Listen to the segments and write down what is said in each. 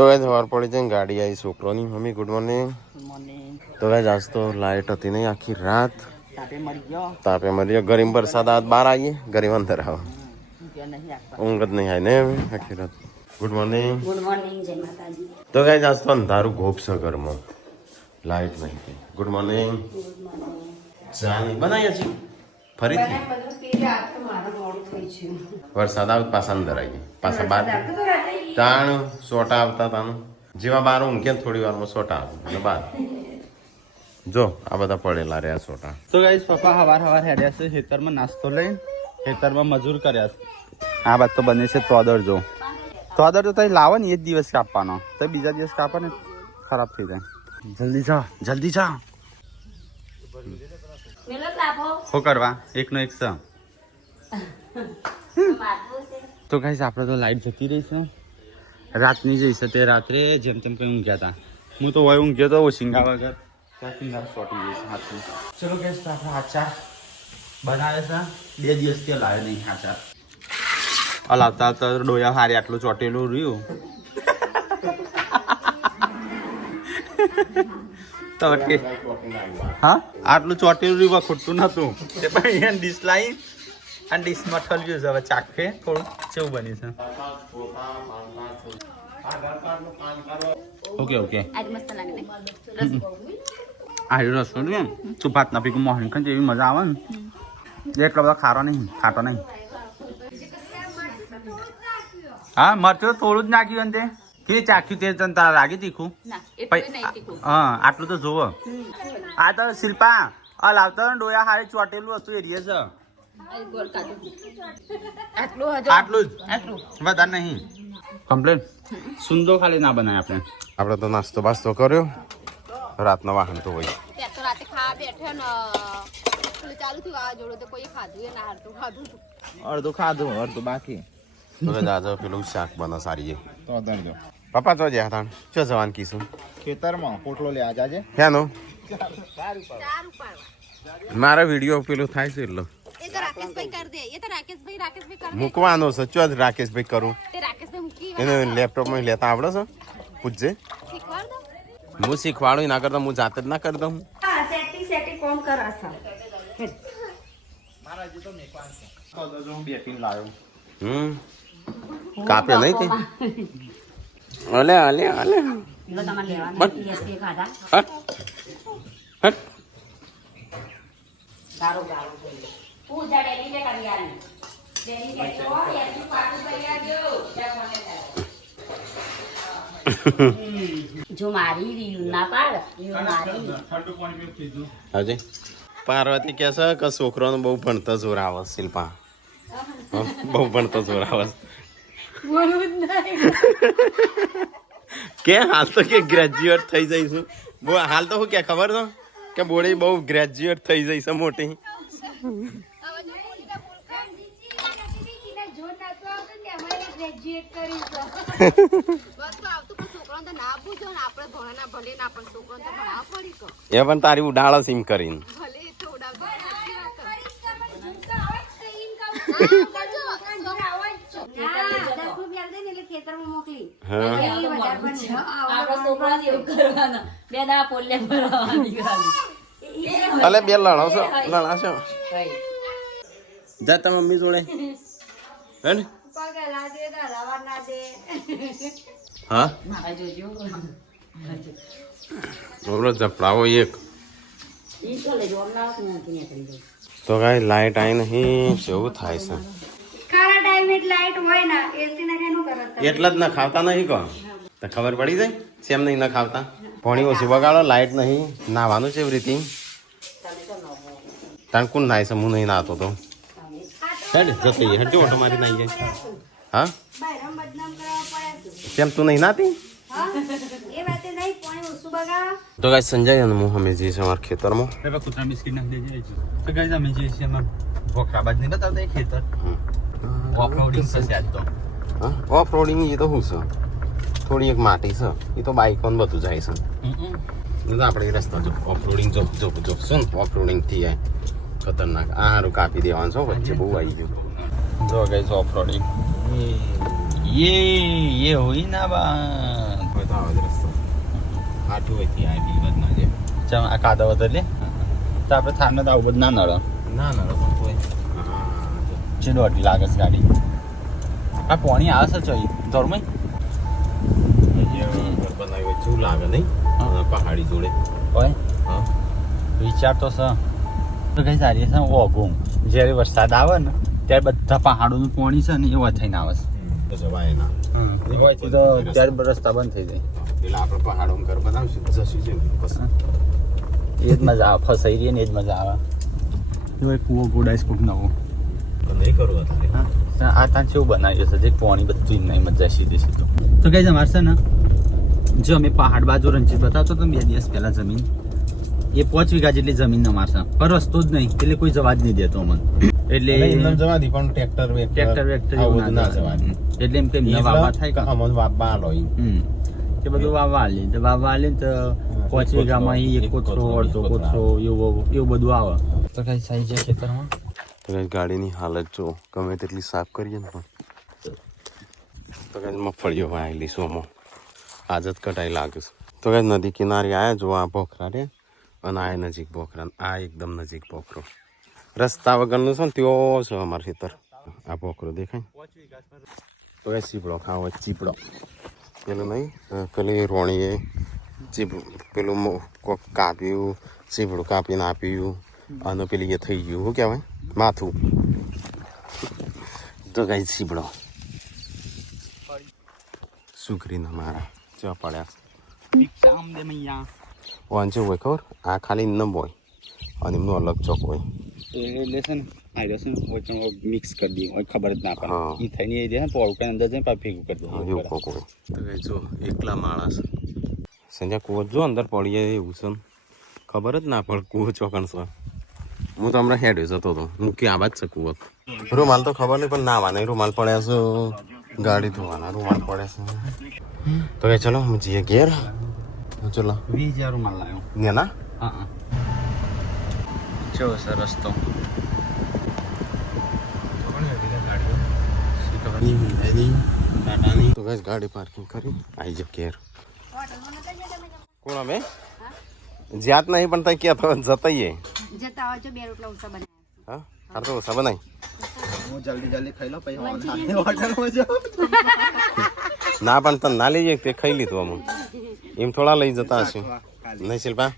તો ગાઈસ સવાર પડી જાય ગાડી આવી છોકરોની મમ્મી ગુડ મોર્નિંગ. તો ગાઈસ આજ તો લાઈટ હતી નહીં આખી રાત તાપે મરી ગયો ગરીમ વરસાદ આજ બહાર આવીએ ગરીમ અંદર આવો ઊંઘ જ નહીં આવી ને આખી રાત. Good morning. ગુડ મોર્નિંગ જય માતાજી. તો ગાઈસ આજ તો અંધારું ઘોપ છે ઘરમાં લાઈટ નહીં. Good morning. ચા નહીં બનાવીએ છીએ ફરીથી વરસાદ આવે પાછા અંદર આવી પાછા બાર તાણ સોટા આવતા તાનું જેવા બાર ઊંઘે થોડી વારમાં સોટા આવે અને બાર જો આ બધા પડેલા રહ્યા સોટા. તો ગાઈસ પપ્પા હવાર હેડ્યા છે ખેતરમાં નાસ્તો લઈને ખેતરમાં મજૂર કર્યા છે. આ વાત તો બને છે તોદર જો તોદર તો તમે લાવો ને એ જ દિવસ કાપવાનો તો બીજા દિવસ કાપો ને ખરાબ થઈ જાય. જલ્દી જા જલ્દી જા. શું કરવા એકનો એક છે. તો ગાઈસ આપણે તો લાઈટ જતી રહી છે રાતની જઈ છે તે રાત્રે જેમ તેમ કઈ ઊંઘ્યા હતા. હું તો હોય ઊંઘ્યો તો શિંગા વગર ત્યાં શોટી જઈશ હાથની. ચલો ગાઈસ તો આપણે આચાર બનાવે છે 2 દિવસથી લાવે નહીં આચાર લાવતા તો ડોયા હારી આટલું ચોટેલું રહ્યું તો હા આટલું ચોટેલું રહ્યું ખોટું નતું તે પણ અહીંયા ડીશ લાવી અને ડીશમાં ઠલવ્યું છે હવે ચાખે થોડું કેવું બની છે. ઓકે ઓકે આયુ રસ ને તું ભાત ના પીકું મોહન ખાન જેવી મજા આવે ને એટલો બધો ખારો નહીં ખાટો નહીં. હા મરચું થોડું જ નાખ્યું ને તે ચાખ્યું તે તને તારા લાગી તીખું હા આટલું તો જોવો. આ તો શિલ્પા આ લાવતો ને ડોયા હારે ચોટેલું હતું એ રીએ છે આટલું જ વધારે નહીં કમ્પ્લેન સુંદર ખાલી ના બનાય આપણે. આપણે તો નાસ્તો બાસ્તો કર્યો રાતનો વાહન તો હોય અડધું ખાધું અડધું બાકી. દાદા પેલું શાક બને સારી તો દરજો પપ્પા તો જ્યાં તાણ શું જવાન કીશું ખેતરમાં પોટલો લે આ જાજે ક્યાંનો મારા વિડીયો પેલું થાય છે એટલો મૂકવાનો છે ચો જ રાકેશભાઈ કરું એને લેપટોપમાં લેતા આવડે છે પૂછજે હું શીખવાડું ના કરતા હું જાતે જ ના કરી દઉં. કાપે નહીં તે અલે અલે અલે જો મારી રીલ ના પાડ હાજી પાર્વતી કે છે કે છોકરાને બહુ ભણતો જોર આવે શિલ્પા બહુ ભણતો જોર આવે કે હાલ તો કે ગ્રેજ્યુએટ થઈ જઈશું હાલ તો શું કે ખબર તો કે બોડી બહુ ગ્રેજ્યુએટ થઈ જઈશ મોટી. એ પણ તારી ઉડાળો સીમ કરીને અલે બે લણાશો જા તા મમ્મી જોડે હે ને હા બોલો જપડાવો એક તો કાંઈ લાઈટ આવી નહીં કેવું થાય છે એટલા જ ના ખાવતા નહીં કહો તો ખબર પડી જાય સેમ નહીં ના ખાવતા પાણી ઓછું બગાડો લાઈટ નહીં નાવાનું છે એવી રીતે તાણ કોણ નાય છે હું નહીં નાતો તો હેડ જતી હેડ ઓટો મારી નાઈ જાય હા કેમ તું નહીં નાતી તો ગાઈસ સંજય અને હું અમે જઈએ છીએ અમારા ખેતરમાં કૂતરા બિસ્કિટ નાખી દેજે. તો ગાઈસ અમે જઈએ છીએ એમાં ભોકરાબાજ નહીં બતાવતા એ ખેતર ઓફ રોડિંગ છે આજ તો. હા ઓફ રોડિંગ એ તો શું છે થોડી એક માટી છે એ તો બાઇક પણ બધું જાય છે આપણે રસ્તા જો ઓફ રોડિંગ જો શું ઓફ રોડિંગ થી ખતરનાક આ સારું કાપી દેવાનું છો વચ્ચે બહુ આવી ગયું જો ગાઈસ ઓફ રોડિંગ ये हुई ना बात માટી હોય થી આ બીવત ના જે ચમ આ કાદવ હતો એટલે તો આપણે થારને તો આવું બધું ના નડે ના ના પણ કોઈ છે દોઢી લાગે છે ગાડી આ પોણી આવે છે ચોઈ ધોરમય બનાવ્યું શું લાગે નહીં પહાડી જોડે હોય હા વિચાર તો છે તો કઈ સારી છે ઓઘું જ્યારે વરસાદ આવે ને ત્યારે બધા પહાડોનું પાણી છે ને એવા થઈને આવે તો જવાય ના છે તો ત્યારે રસ્તા બંધ થઈ જાય એટલે આપણે પહાડોમાં ઘર બનાવશું જશું છે પછી એ જ મજા આવે ફસાઈ રહીએ ને એ જ મજા આવે જો એક કૂવો ગોડાઈશ કોક નવો તો નહીં કરવું અત્યારે હા આ ત્યાં કેવું બનાવ્યું છે જે પાણી બધું નહીં મજા સીધે સીધું તો કઈ અમારે છે ને જો અમે પહાડ બાજુ રંજીત બતાવતો તો 2 દિવસ પહેલા જમીન એ 5 વીઘા જેટલી જમીન અમારે છે પર રસ્તો જ નહીં એટલે કોઈ જવા જ નહીં દેતો અમને એટલે એમને જવા દી પણ ટ્રેક્ટર વેક્ટર આવું બધું ના જવા દે એટલે એમ કે વાવા થાય કે અમન વાપા લો તે બધું વાવા લે તો વાવા લે તો 5 વીઘામાં એક કોથરો અડધો કોથરો એવું બધું આવે તો કઈ સાઈ જાય ખેતરમાં તો કઈ ગાડીની હાલત જો ગમે તેટલી સાફ કરીએ ને પણ તો કઈ મગફળીઓ વાયેલી સોમો આજ જ કટાઈ લાગે છે તો કઈ નદી કિનારે આવ્યા જો આ પોખરા રે અને આ નજીક પોખરા આ એકદમ નજીક પોખરો રસ્તા વગરનું છે ને તેઓ છે અમારું ખેતર આ પોખરો દેખાય તો કઈ ચીપડો ખાવો ચીપડો પેલું નહીં પેલી રોણીએ પેલું કોક કાપ્યું ચીપડું કાપીને આપ્યું અને પેલી એ થઈ ગયું શું કહેવાય માથું તો કઈ ચીપડો સુખરીને મારા ચા પડ્યા વાંચો હોય ખબર આ ખાલી નમ હોય અને એમનું અલગ ચોક હોય એટલે છે ને આયરો છે ને મિક્સ કરી દઈએ હોય ખબર જ ના પડે એ થઈને એ દે ને પોળકા અંદર જઈને પાછું ભેગું કરી દે એવું કોક હોય તો કઈ જો એકલા માણસ સંજય કૂવો જો અંદર પડીએ એવું છે ખબર જ ના પડે કૂવો ચોકણ છે હું તો હમણાં હેડ્યો જતો હતો મૂકી આવા જ છે કૂવો રૂમાલ તો ખબર નહીં પણ નાવા નહીં રૂમાલ પડ્યા છે ગાડી ધોવાના રૂમાલ પડ્યા છે તો કે ચલો હું જઈએ ઘેર ચલો 20,000 રૂમાલ લાવ્યો ને ના હા કેવો છે રસ્તો તો કઈ ગાડી પાર્કિંગ કરી આવી જ ઘેર કોણ અમે જ્યાત નહીં પણ તઈ ક્યાં તો જતાઈએ જતા હોય જો 2 રોટલા ઉસા બનાવ્યા હા હાર તો ઓછા બનાય હું જલ્દી ખાઈ લો પછી હોટલમાં જાઉં ના પણ તને ના લઈ જાય તે ખાઈ લીધું અમુક એમ થોડા લઈ જતા હશે નહીં શિલ્પા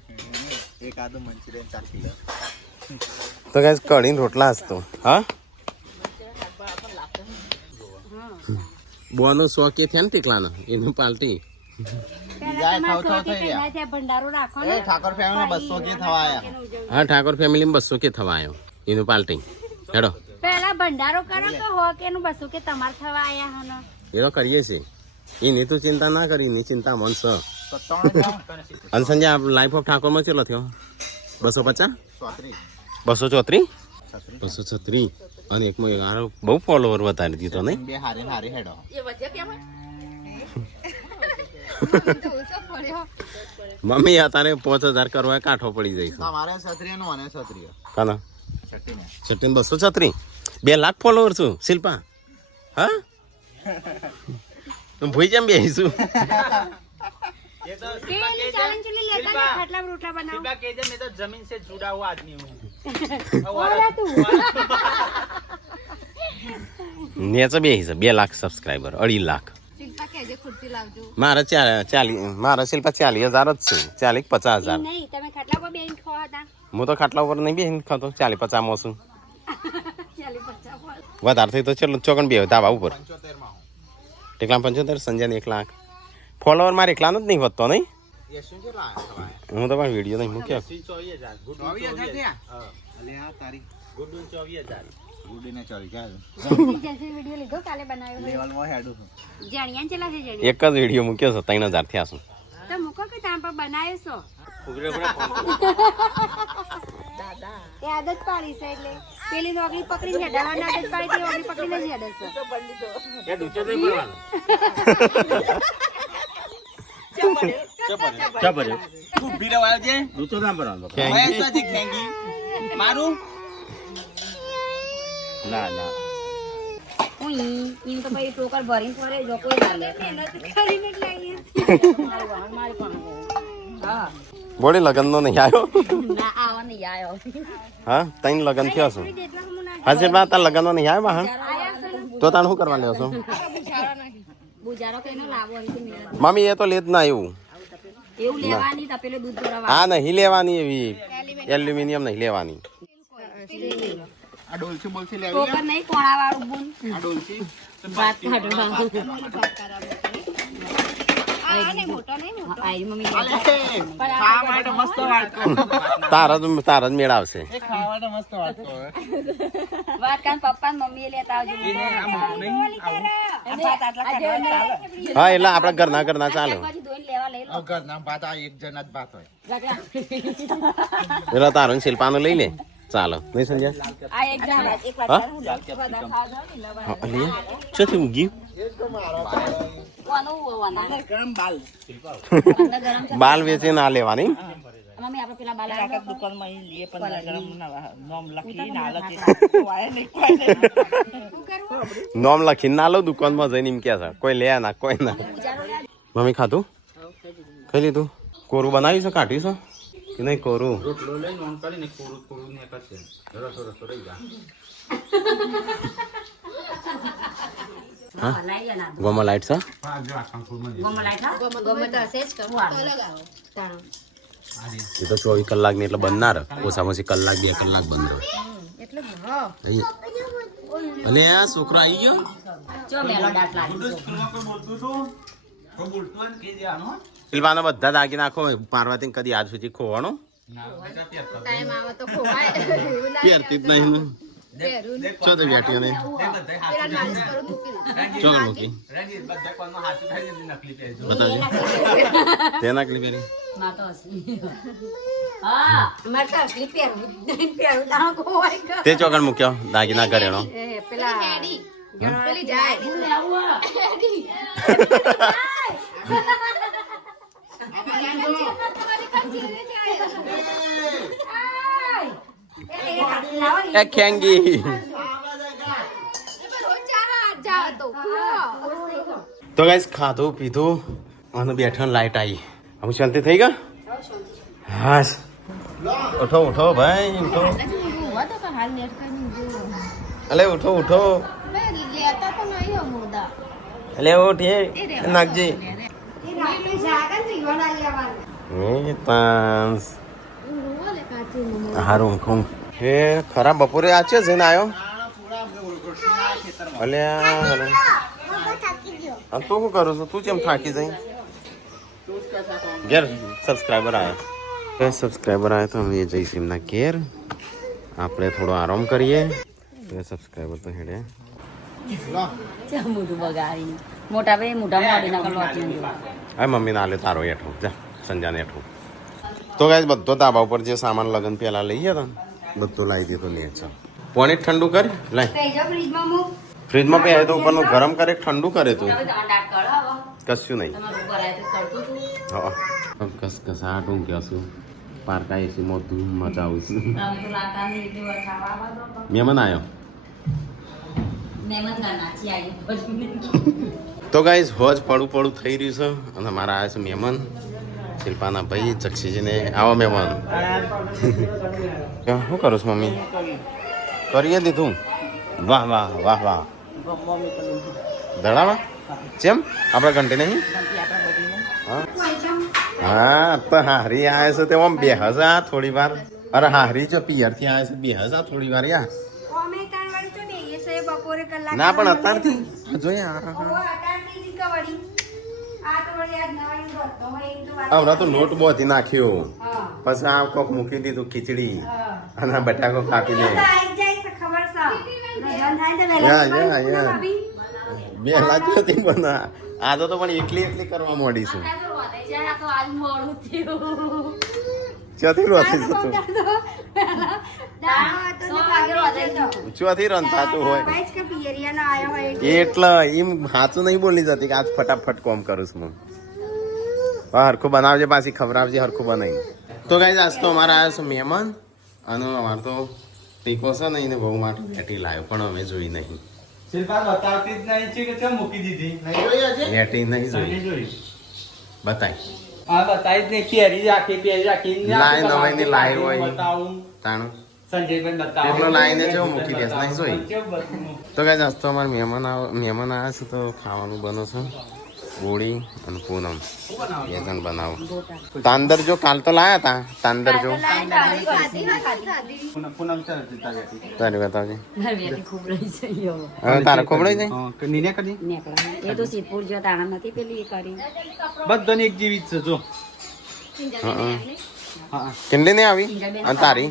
એકાદું મંચુરિયન ચાખી લો તો કઈ કઢીને રોટલા હસતો હા બોનો શોખ એ થયા ને ટીકલાનો એનું પાલટી ભંડારો રાખો ને ઠાકોર ફેમિલી 200 કે થવા આયા હા ઠાકોર ફેમિલી 200 કે થવા આવ્યો એનું પાલટી હેડો પહેલા ભંડારો કરો તો હો કે નું 200 કે તમાર થવા આયા હનો એ તો કરીએ છીએ એની તું ચિંતા ના કરી એની ચિંતા મન છે અને સંજય લાઈફ ઓફ ઠાકોરમાં કેટલો થયો 250 234 236 અને એકમાં બહુ ફોલોવર વધારી દીધો નહીં બે હારે હારે હેડો મમ્મી અત્યારે 5000 કરવા કાઠો પડી જાય તમારે ક્ષત્રિય નો અને ક્ષત્રિય કાના 236 2 લાખ ફોલોવર છું શિલ્પા હા ભૂઈ જેમ બેહીશું जमीन से जुड़ा हुआ आदमी हूँ નેચે બેહી છે 2 લાખ સબસ્ક્રાઇબર 2.5 લાખ મારા 40 મારા શિલ્પા 40,000 જ છે 40-50,000 નહીં તમે ખાટલા પર બેહીને ખાવા હતા હું તો ખાટલા ઉપર નહીં બેહીને ખાતો 40-50 માં છું વધારે થઈ તો ચલો ચોકન બે ધાબા ઉપર 75 સંજયને 1 લાખ ફોલોવર મારે એકલાનો જ નહીં વધતો નહીં હું તો પણ વિડીયો નહીં મૂક્યો વિડિયો લીધો કાલે બનાવ્યો જાણિયા ચલા છે જણી એક જ વિડીયો મૂક્યો છે 3,000 થયા છે તો મૂકો કે તામ પર બનાવ્યો છો એ આદત પાડી છે એટલે પેલી નોકરી પકડીને હેડાવાની આદત પાડી તે નોકરી પકડીને જ હેડે ના ના ઈન તો ભાઈ ટોકર ભરીને ફરે જો કોઈ ના લે કરીને જ લાવીએ મારી પાસે બોડી લગન નો નહીં આવ્યો ના આવો નહીં આયો હા તઈ લગન થયો છો હા છે બા તાર લગન નો નહીં આવ્યો હા તો તાણ શું કરવા લ્યો છો બુજારો કઈનો લાવો અહીંથી મેળા મમ્મી એ તો લેત ના એવું એવું લેવાની તપેલો દૂધ દોરાવા આ નહીં લેવાની એવી એલ્યુમિનિયમ નહીં લેવાની આ ડોલસી બોલસી લેવી ટોકર નહીં કોણા વાળું બુન આ ડોલસી ભાત કાઢવા આઈ મમ્મી ખાવા માટે મસ્ત વાટકો તાર જ મેળ આવશે એ ખાવા માટે મસ્ત વાટકો વાત કાન પપ્પા ને મમ્મી લેતા આવજો એને આ મોટું નહીં આવું ભાત આટલા ખાવા હા એટલે આપડા ઘરના ચાલે પછી ધોઈને લેવા લઈ લો ઘરના ભાત આ એક જણા જ ભાત હોય એટલે તારો શિલ્પાનો લઈ લે ચાલો નહીં સમજ્યા આ એક જા એક હા? વાત બધા ખાવા જાવ ને લવા અલી ચોથી ઉગી કોનું હોવાના ગરમ બાલ અંદર ગરમ છે બાલ વેચી ના લેવાની મમ્મી આપણે પેલા બાલા દુકાનમાં અહીં લીએ પણ ગરમ નામ લખી ના લખી નોમ લખીને ના લો દુકાનમાં જઈને એમ કે છે કોઈ લે ના કોઈ ના મમ્મી ખાધું ખાઈ લીધું કોરું બનાવ્યું છે કાઢ્યું છે કે નહીં કોરું રોટલો લઈને ઓન કરીને કોરું ને કરશે રસો રહી જા હા બનાવી ગયા ના ગોમાં લાઈટ છે હા જો આ કંકુરમાં ગોમાં લાઈટ હા ગોમાં તો હશે જ કરું તો લગાવો તાણો એ તો 24 કલાક ની એટલે બંધ ના રહે ઓછામાં ઓછી કલાક 2 કલાક બંધ રહે એટલે હા અને આ છોકરો આવી ગયો જો મેલો ડાટ લાગી કોઈ બોલતું છું કોઈ બોલતું ને કે જાનો શિલ્પાને બધા દાગી નાખો પાર્વતી કદી આજ સુધી ખોવાનો ના બેટા પેર કર ટાઈમ આવે તો ખોવાય એવું ના પહેરતી જ નહીં ને ચો તો બેઠીઓ ને પેલા માલિશ કરું મૂકી ચો મૂકી રેડી બધા કોનો હાથ ઉઠાઈને નકલી પહેરજો બતાવજો તે નાખલી પેરી માં તો હસી હા માર તો અસલી પહેરવું નહીં પહેરવું ના ખોવાય કે તે ચોકડ મૂક્યો દાગીના કરેણો એ પેલા પેલી જાય લેવું એ ખેંગી તો ગાઈસ ખાધું પીધું અને બેઠો લાઈટ આવી હવે શાંતિ થઈ ગઈ હા ઉઠો ઉઠો ભાઈ ઉઠો અલે ઉઠો ઉઠો અલે ઉઠે નાખજી એ તાંસ હારું ખું હે ખરા બપોરે આ છે જઈને આવ્યો અલ્યા તું શું કરું છું તું કેમ થાકી જઈ ઘેર સબસ્ક્રાઈબર આવ્યા સબસ્ક્રાઈબર આવ્યા તો અમે જઈશું એમના ઘેર આપણે થોડો આરામ કરીએ સબસ્ક્રાઈબર તો હેડે મોટું બગાડી મોટા ભાઈ મોટા મોડી ના લોટી હા મમ્મી ના લે તારો હેઠું જા સંજાને હેઠું તો ગાઈસ બધો ધાબા ઉપર જે સામાન લગન પેલા લઈ ગયા હતા બધું લાવી દીધું ને છે પાણી ઠંડુ કરી લાય ફ્રીજમાં પહેરે તો ઉપરનું ગરમ કરે ઠંડુ કરે તું કશું નહીં હા કસકસાટ હું કહેશું પારકા એસી માં ધૂમ મચાવું છું મહેમાન આવ્યો તો ગાઈસ હોજ પડું થઈ રહ્યું છે અને મારા આવ્યા છે મહેમાન શિલ્પાના ભાઈ ચક્ષીજીને આવો મહેમાન શું કરું છું મમ્મી કરીએ દીધું વાહ વાહ વાહ વાહ દડાવા જેમ આપણે ઘંટી નહીં હા તો હારી આવે છે તે આમ બે હજા થોડી વાર અરે હારી જો પિયર થી આવે છે બે હજા થોડી વાર યાર ના પણ અત્યારથી જોઈએ હમણાં તો લોટ બોધી નાખ્યો પછી આ કોક મૂકી દીધું ખીચડી અને બટાકો કાપી દે બે લાજ હતી બના આ તો પણ એકલી કરવા માંડી છું ચોથી રોથી જતું ચોથી રન થતું હોય એટલે એમ સાચું નહીં બોલી જતી કે આજ ફટાફટ કોમ કરું છું હું હરખું બનાવજે પાછી ખવડાવજે હરખું બનાવી તો ગાઈસ આજ તો અમારા આવ્યા છે મહેમાન અને અમારે તો ટીકો છે ને એને બહુ માટે વેટી લાવ્યો પણ અમે જોઈ નહીં શિલ્પા બતાવતી જ નહીં છે કે ચમ મૂકી દીધી વેટી નહીં જોઈ બતાય હા બતાવી જ નહીં કેરી રાખી લાઈ નવાઈની લાઈ હોય. બતાવું તાણું સંજયભાઈ બતાવું એટલો લાઈને જેવો મૂકી દેસ નહીં જોઈ. તો કઈ જાસ્તો અમારે મહેમાન આવ્યા છે તો ખાવાનું બનો છે ગોળી અને પૂનમ બે જણ બનાવો. તાંદર જો કાલ તો લાયા તા તાંદર જો પૂનમ સરસ જતા રહેતી. તારી બતાવજે. ખૂબ રહી છે યો. હવે તારે ખોબડાઈ જાય. હા કે નીને કરી નેકળા. એ તો સિદ્ધપુર જો તાણા નથી પેલી એ કરી. બધાની એક જેવી જ છે જો. હા હા કેટલી નહીં આવી અને તારી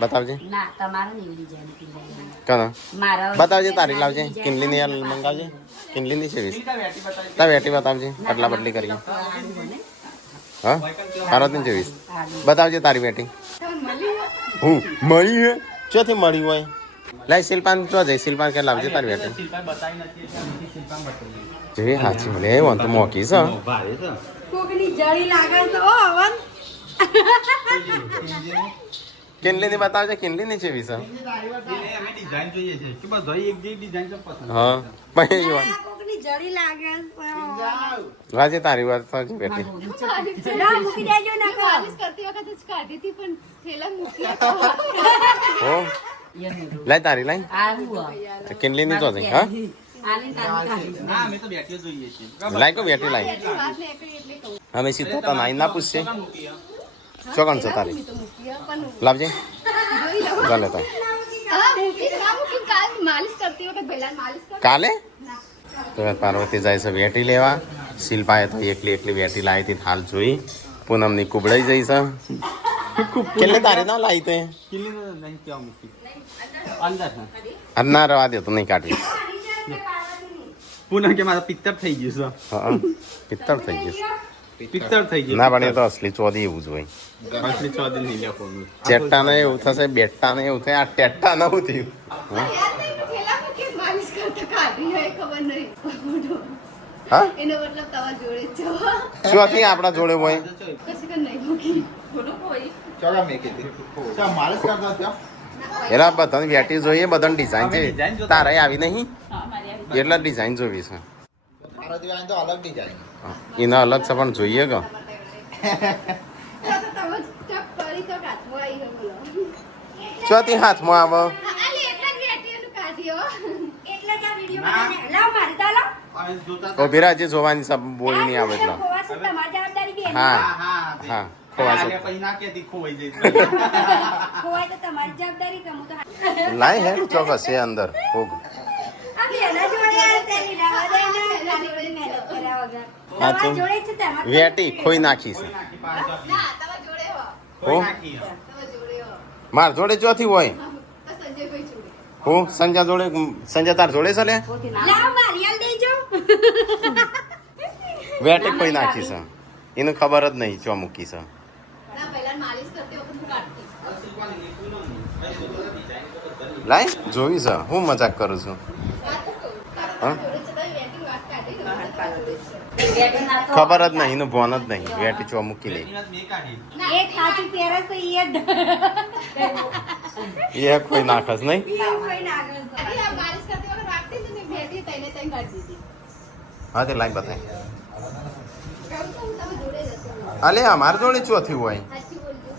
બતાવજે. ના તમારે નીવડી જાય નીકળી જાય. કના મારા બતાવજે તારી લાવજે કિનલી ની મંગાવજે. કિનલી ની સેવીસ તા વેટી બતાવજે આટલા બદલી કરીએ. હા પાર્વતી જેવીસ બતાવજે તારી વેટી. હું મળી હે ચોથી મળી હોય લાઈ શિલ્પાન ચો જઈ શિલ્પાન કે લાવજે તારી વેટી. જે હાચી બોલે એ વન તો મોકી છે. ભારે છે કોકની જળી લાગે છે ઓ અવન. કિનલી ની બતાવજે કિનલી ની જેવી છે. અમે ડિઝાઇન જોઈએ છે કે બધા એક જેવી ડિઝાઇન છે પસંદ હા ભાઈ કોકની જળી લાગે છે. રાજે તારી વાત સાચી બેટી. ના મૂકી દેજો ના કો. કરતી વખત જ કાઢી હતી પણ થેલા મૂકી હો લાઈ તારી લાઈ આ હું કિનલી ની તો જઈ હા આને તારી ના અમે તો બેટીઓ જોઈએ છે લાઈ કો બેટી લાઈ વાત નીકળી એટલે કહું અમે સીધા તો નાઈ ના પૂછશે ચોકન છે તારી પણ લાવજે જોઈ લો ચાલે તો હા મૂકી ના મૂકી કાલ માલિશ કરતી વખત પહેલા માલિશ કર કાલે તો પાર્વતી જાય છે વેટી લેવા. શિલ્પાએ તો એકલી એકલી વેટી લાવી હતી હાલ જોઈ. પૂનમની કુબડાઈ જઈ છે. કેટલે તારી ના લાવી તે કિલી નહીં કેવા મૂકી અંદર ના ના રવા દે તો નહીં કાઢવી. પૂનમ કે મારા પિત્તર થઈ ગયું છે હા પિત્તળ થઈ ગયું. પિત્તર થઈ ગયું ના પણ એ તો અસલી ચોદી એવું જ હોય. પાછલી 6 દિન નહીં લેવું ચેટ્ટા ને એવું થશે બેટ્ટા ને એવું થાય આ ટેટ્ટા નવું થયું. હા? થેલા મૂકી માલિશ કરતા કાઢી હોય ખબર નહીં હા એનો મતલબ તમારા જોડે જ છો શું હતી આપણા જોડે હોય કશું કર નહીં મૂકી એના બધાની વેટી જોઈએ બધાની ડિઝાઇન છે. તારે આવી નહીં એટલે ડિઝાઇન જોવી છે. હા, એના અલગ છે પણ જોઈએ કે તો તમે ચપ કરી તો કાઢવા આવી ગયો બોલો ચોથી હાથમાં આવે આ લે એટલા જ વેટીઓનું કાઢ્યો એટલે જ આ વિડિયો બનાવે. લાવ મારી તા લાવ. ઉભી રાજે જોવાની સબ બોલી નહીં આવે એટલે ખોવા છે તમારી જવાબદારી બેન. હા હા હા ખોવા છે. પછી ના કે ખોવાઈ જાય ખોવાય તો તમારી જવાબદારી કે હું તો લાઈ હેડ ચોક્કસ છે અંદર ખૂબ આ બેના જોડે આ તેની રાવા દે ને નાની બધી મહેનત કર્યા વગર. હા, તો તમારા જોડે જ છે તેમાં. વેટી ખોઈ નાખી છે ના તમારા જોડે હો હો તમારા જોડે હો માર જોડે ચોથી હોય તો સંજયભાઈ જોડે હું સંજા જોડે સંજા તાર જોડે છે લે લાવ મારી હાલ દેજો. વેટી ખોઈ નાખી છે એનું ખબર જ નહીં ચો મૂકી છે. ના પહેલા માલિશ કરતી વખત હું કાઢતી લાઈ જોઈ છે હું મજાક કરું છું. હા? જોડે છે તો વેટી વાત કાઢી દો બેટના તો ખબર જ નહીં એનું ભોન જ નહીં વેટી ચો મૂકી લે મેં કાઢી એક સાચું પહેરે છે ઈ જ. એ કોઈ નાખસ નહીં ઈ કોઈ નાગર છે. અરે આ માલિશ કરતી વખત વાગતી હતી ને વેટી તઈને તઈને કાઢી દીધી હા તે લાઈ બતાય કહું તો હું તમે જોડે જ હશો અલે અમાર જોડે ચોથી હોય સાચી બોલજો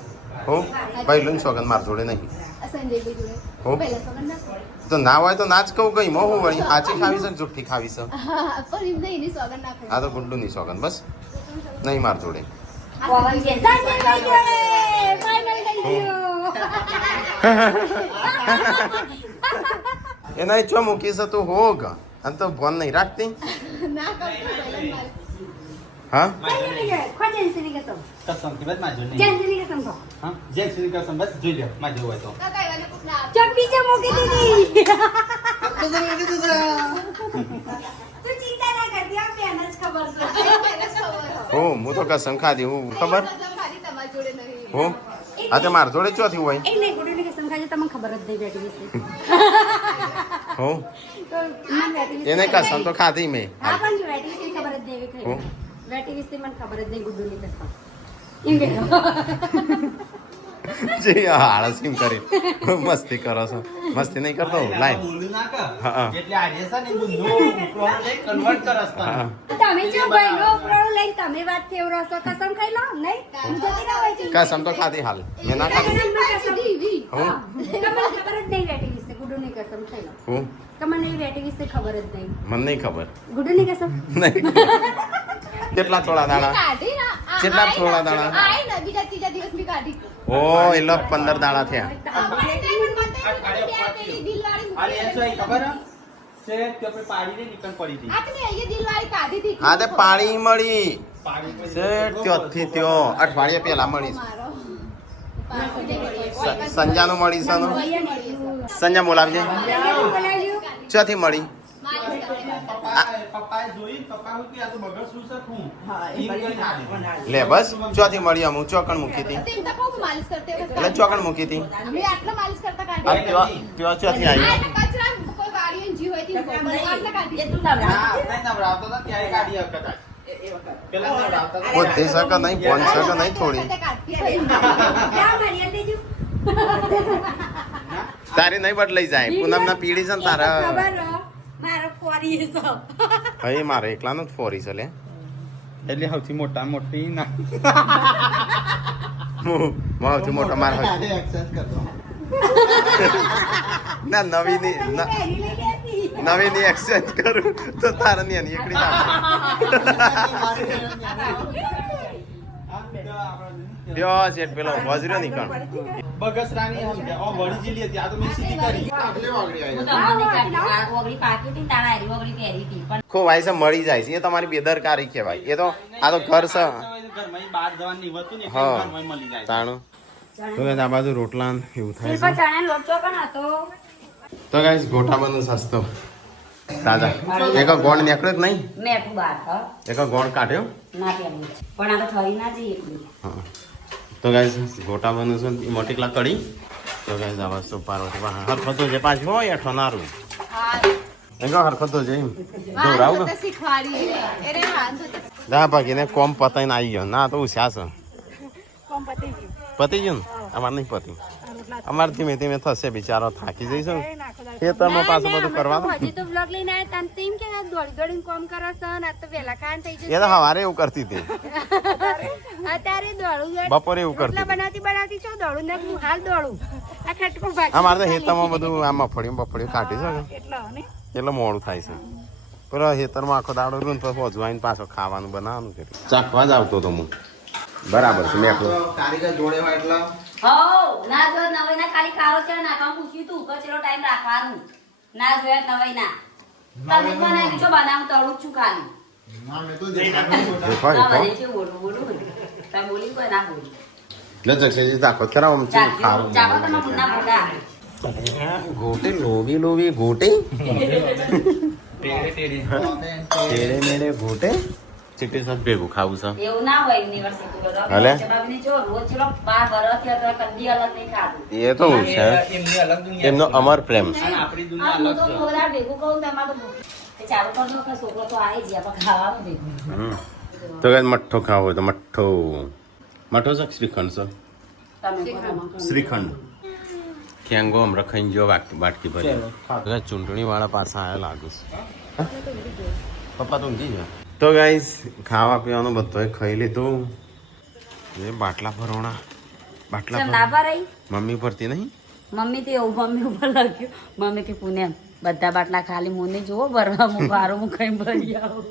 હું પહેલું સોગન માર જોડે નહીં આ સંજયભાઈ જોડે હો? પહેલા સગન ના કરે. તો ના હોય તો ના જ કહું કઈ હું વળી સાચી ખાવી છે કે જુઠ્ઠી ખાવી છે હા પણ એમ નહીં એની સગન ના કરે આ તો ગુડ્ડુ ની સોગન બસ નહીં માર જોડે પવન છે. સંજયભાઈ જોડે ફાઇનલ થઈ ગયું. એના ચો મૂકી છે તું હોગ અને તો ભોન નહીં રાખતી ના કરતો પહેલા માલિશ હા ખો જેન્સીની કસમ. કસમથી બસ માજો નહીં જેન્સીની કસમ ખો. હા જેમ સુધી કસમ બસ જોઈ લે માજો હોય તો કાકા એવાને કોક ના ચક બીજે મૂકી દીધી. તું ચિંતા ના કરતી આ બેન જ ખબર છે. પહેલા જ ખબર હોય હો હું તો કસમ ખાધી હું ખબર કસમ ખાધી તમારી જોડે નહીં હો આ તે માર જોડે ચોથી હોય એ નહીં ગુડુની કસમ ખાજે તમને ખબર જ નહીં બેટી વિશે. હો તો મને બેટી વિશે એને કસમ તો ખાધી મેં હા પણ જો બેટી વિશે ખબર જ નહીં એવી હો કઈ. બેટી વિશે મને ખબર જ નહીં ગુડુની કસમ. એમ કહેજો. જી આળસ એમ કરી મસ્તી કરો છો મસ્તી નહીં કરતો લાઈ હા હા તમે જો ભાઈનો ઉપરાણું લઈને તમે વાત ફેવરો છો કસમ ખાઈ લો નહીં જતી ના હોય છે કસમ તો ખાધી હાલ મેં ના ખાધી તમને ખબર હું જ નહીં વેટી વિશે ગુડુની કસમ ખાઈ લો હું તમને એ વેટી વિશે ખબર જ નહીં મને નહીં ખબર ગુડુની કસમ નહીં કેટલા થોડા દાણા કાઢી ના કેટલા થોડા દાણા આય ને બીજા ત્રીજા દિવસ મી કાઢી ઓ એટલે 15 દાણા થયા હા તે પાણી મળી શેઠ ત્યોથી ત્યો અઠવાડિયે પહેલા મળી સંજાનું મળી સનું સંજા બોલાવજે ચોથી મળી લે બસ ચોથી મળી અમુક ચોકણ મૂકી હતી એટલે ચોકણ મૂકી હતી આ ત્યો ચોથી આવી બુદ્ધિ સક નહીં ફોન સક નહીં થોડી તારી નહીં બદલાઈ જાય પૂનમ ના પીડી છે ને તારા મારો ફોરી છે હવે મારે એકલાનો જ ફોરી છે લે એટલે સૌથી મોટા મોટી ના સૌથી મોટો માર ના નવી ની એક્સચેન્જ કરું તો તારા ની એની એકડી બ્યો છે પેલો વજર્યો ની કણ બગસરાની સમજ્યા ઓ વળી જેલી હતી આ તો મેં સીધી કરી ખોવાય છે મળી જાય છે એ તમારી બેદરકારી કહેવાય એ તો આ તો ઘર છે ઘરમાં બહાર જવાનું નહીં હોતું ને હા ઘરમાં મળી જાય તાણું તો આ બાજુ રોટલા ને એવું થાય છે ચણા લોટ પણ હતો તો ગાઈસ ગોટા બનુ સસ્તો તાજા એક ગોળ નીકળ્યો જ નહીં મેઠું બાર એક ગોળ કાઢ્યો ના પેલું પણ આ તો ઠરી ના જઈએ એકલું હા તો ગાઈસ ગોટા બનુ છે ને મોટી કલા કડી તો ગાઈસ આ વસ્તુ પાર્વતી હરખતો જે પાછું હોય એઠો નારું એનો હરખતો છે એમ જોરાવ ગો દા ભાગીને કોમ પતાઈને આવી ગયો ના તો ઉસ્યા છે પતી ગયું ને અમારે નહીં પતી અમારે ધીમે ધીમે થશે બિચારો થાકી જઈશ ખેતરમાં પાછું બધું કરવાનું હજી તો બ્લોગ લઈને આયા તને તેમ કે દોડી દોડીને કામ કરો છો ને આ તો વેલા ખાન થઈ એ તો સવારે એવું કરતી હતી અત્યારે દોડું બપોરે એવું કરતી રોટલા બનાવતી છો દોડું ને હું હાલ દોડું આ ખટકો ભાગ અમારે તો ખેતરમાં બધું આમ મફળીયું કાઢી છે એટલે મોડું થાય છે પેલો ખેતરમાં આખો દાડો રહ્યું ને પછી હજુ પાછો ખાવાનું બનાવવાનું કે ચાખવા જ આવતો તો હું બરાબર છે મેં કારીગર જોડે હોય એટલે હો ના જો નવાઈ ના ખાલી કારો છે નાખવા પૂછ્યું તું કચરો ટાઈમ રાખવાનું ના જોયા નવાઈ ના તમે બનાવી છો બનાવું તળું છું ખાલી ના બને છે બોલું તમે બોલી કોઈ ના બોલી જક્ષેજી ચાખો ખરા આમ છે ખારું ચાલો તમે મુન્ના બોલા ગોટી લોબી લોબી ગોટી તેડે મેડે ગોટે ચીટી સાથે ભેગું ખાવું છે એવું ના હોય યુનિવર્સિટી બધો હલે? જવાબની જો રોજ ચલો 12 વર્ષ થયા તો કદી અલગ નહીં ખાધું એ તો હું છે એમની અલગ દુનિયા એમનો અમર પ્રેમ છે અને આપણી હા દુનિયા હું અલગ તો છે થોડા ભેગું કહું તો એમાં તો ચાલુ કરજો કે છોકરો તો આવી જાય આપણે ખાવાનું ભેગું તો કઈ મઠ્ઠો ખાવો હોય તો મઠ્ઠો મઠ્ઠો છે કે શ્રીખંડ છે તમે કરો. શ્રીખંડ ખેંગો આમ રખાઈને જો બાટકી ભરી ચૂંટણી વાળા પાસે આયા લાગુ છે પપ્પા તો ઊંઘી ગયા તો ગાઈસ ખાવા પીવાનું બધું ખાઈ લીધું એ બાટલા ભરવાના બાટલા ચમ ના ભરાઈ મમ્મી ભરતી નહીં મમ્મી તો એવું મમ્મી ઉપર લખ્યું મમ્મી કે પુણે બધા બાટલા ખાલી મોને જોવો ભરવા હું બારો હું કઈ ભરી આવું